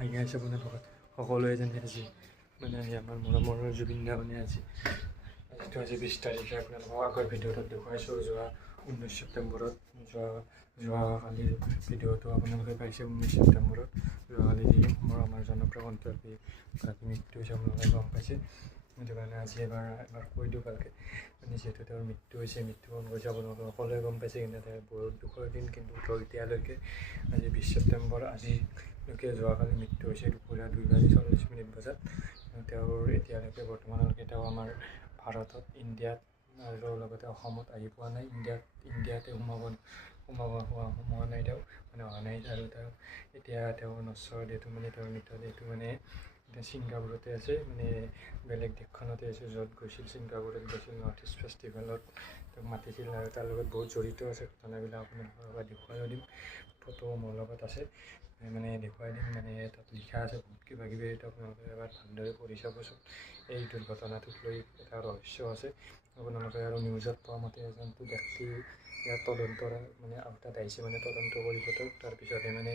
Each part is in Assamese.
আহি আছে আপোনালোকক সকলোৱে জানে আজি মানে আমাৰ মৰমৰ জুবিন দা মানে আজি যিটো আজি 20 তাৰিখে আপোনালোকক আগৰ ভিডিঅ'টোত দেখুৱাইছোঁ যোৱা 19 ছেপ্টেম্বৰত যোৱাকালি ভিডিঅ'টো আপোনালোকে পাইছে 19 ছেপ্টেম্বৰত যোৱাকালি যি আমাৰ জনপ্ৰিয় কণ্ঠশিল্পী গৰাকী মৃত্যু হৈছে আপোনালোকে গম পাইছে। সেইটো কাৰণে আজি এবাৰ কৈ দিওঁ ভালকৈ মানে যিহেতু তেওঁৰ মৃত্যু হৈছে মৃত্যুবৰণ কৰিছে আপোনালোকে সকলোৱে গম পাইছে কিন্তু তেওঁ বহুত দুখৰ দিন কিন্তু এতিয়ালৈকে আজি 20 ছেপ্টেম্বৰ আজিলৈকে যোৱাকালি মৃত্যু হৈছে দুপৰীয়া 2:40 বজাত তেওঁৰ এতিয়ালৈকে বৰ্তমানলৈকে তেওঁ আমাৰ ভাৰতত ইণ্ডিয়াত আৰু লগতে অসমত আহি পোৱা নাই ইণ্ডিয়াতে সোমোৱা নাই তেওঁ মানে অহা নাই আৰু তেওঁ নশ্বৰ দেহটো মানে তেওঁৰ মৃতদেহটো মানে এতিয়া ছিংগাপুৰতে আছে মানে বেলেগ দেশখনতে আছে য'ত গৈছিল ছিংগাপুৰত গৈছিল নৰ্থ ইষ্ট ফেষ্টিভেলত তেওঁক মাতিছিল আৰু তাৰ লগত বহুত জড়িত আছে ঘটনাবিলাক আপোনালোকৰ দেখুৱাই দিম ফটো মোৰ লগত আছে মানে দেখুৱাই দিম মানে তাত লিখা আছে বহুত কিবা কিবি আপোনালোকে এবাৰ ভালদৰে পঢ়ি চাবচোন। এই দুৰ্ঘটনাটোক লৈ এটা ৰহস্য আছে আপোনালোকে আৰু নিউজত পোৱা মতে এজনটো ব্যক্তি ইয়াৰ তদন্তৰ মানে আওতাত আহিছে মানে তদন্ত কৰিব তাৰপিছতহে মানে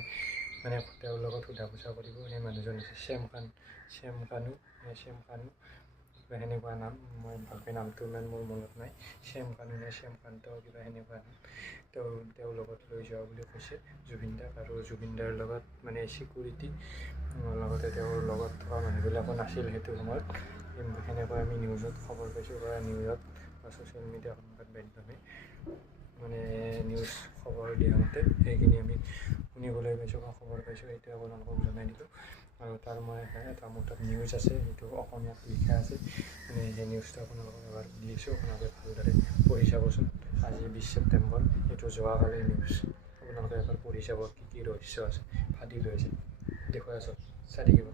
তেওঁৰ লগত সোধা পোছা কৰিব। সেই মানুহজন হৈছে শ্যাম কানু কিবা সেনেকুৱা নাম মই ভালকৈ নামটো ইমান মোৰ মনত নাই শ্যাম কানু নে শ্যামকান্ত কিবা সেনেকুৱা নাম তেওঁৰ লগত লৈ যোৱা বুলি কৈছে জুবিন দাক আৰু জুবিন দাৰ লগত মানে ছিকিউৰিটি লগতে তেওঁৰ লগত থকা মানুহবিলাকো নাছিল সেইটো সময়ত সেনেকৈ আমি নিউজত খবৰ পাইছোঁ বা নিউজত বা ছ'চিয়েল মিডিয়া সংবাদ মাধ্যমে মানে নিউজ খবৰ দিয়া মতে সেইখিনি আমি শুনিবলৈ পাইছোঁ বা খবৰ পাইছোঁ সেইটো আপোনালোকক জনাই দিলোঁ। আৰু তাৰ মই এটা মোৰ তাত নিউজ আছে সেইটো অসমীয়াত লিখা আছে মানে সেই নিউজটো আপোনালোকক এবাৰ দিছোঁ আপোনালোকে ভালদৰে পঢ়ি চাবচোন। আজি 20 ছেপ্টেম্বৰ এইটো যোৱাকালিৰ নিউজ আপোনালোকে এবাৰ পঢ়ি চাব কি ৰহস্য আছে ফাদিল হৈছে দেখুৱাই আছোঁ চাই থাকিব।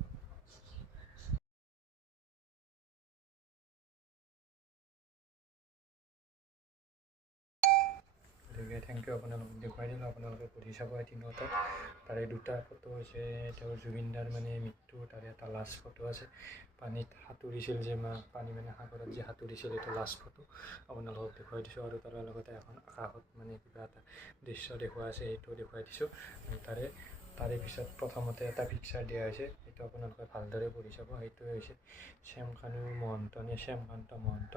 গতিকে থেংক ইউ আপোনালোকক দেখুৱাই দিলোঁ আপোনালোকে পঢ়ি চাব এদিনতে তাৰে দুটা ফটো হৈছে তেওঁৰ জুবিন দাৰ মানে মৃত্যু তাৰে এটা লাষ্ট ফটো আছে পানীত সাঁতুৰিছিল যে পানী মানে সাগৰত যে সাঁতুৰিছিল এইটো লাষ্ট ফটো আপোনালোকক দেখুৱাই দিছোঁ আৰু তাৰ লগতে এখন আকাশত মানে কিবা এটা দৃশ্য দেখুওৱা আছে সেইটো দেখুৱাই দিছোঁ আৰু তাৰে পিছত প্ৰথমতে এটা পিকচাৰ দিয়া হৈছে সেইটো আপোনালোকে ভালদৰে পঢ়ি চাব সেইটোৱে হৈছে শ্যামকানু মহন্ত নে শ্যামকান্ত মহন্ত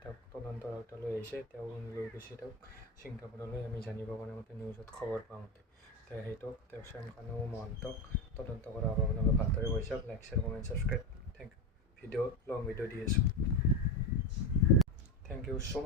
তেওঁক তদন্তৰ আওতালৈ আহিছে তেওঁ লৈ গৈছে তেওঁক ছিংগাপুৰলৈ আমি জানিব পৰা মতে নিউজত খবৰ পোৱা মতে তেওঁ শ্যামকানু মহন্তক তদন্ত কৰা হ'ব আপোনালোকে ভালদৰে পঢ়ি চাওক like share comment subscribe thank you long video' দি আছোঁ থেংক ইউ ছ'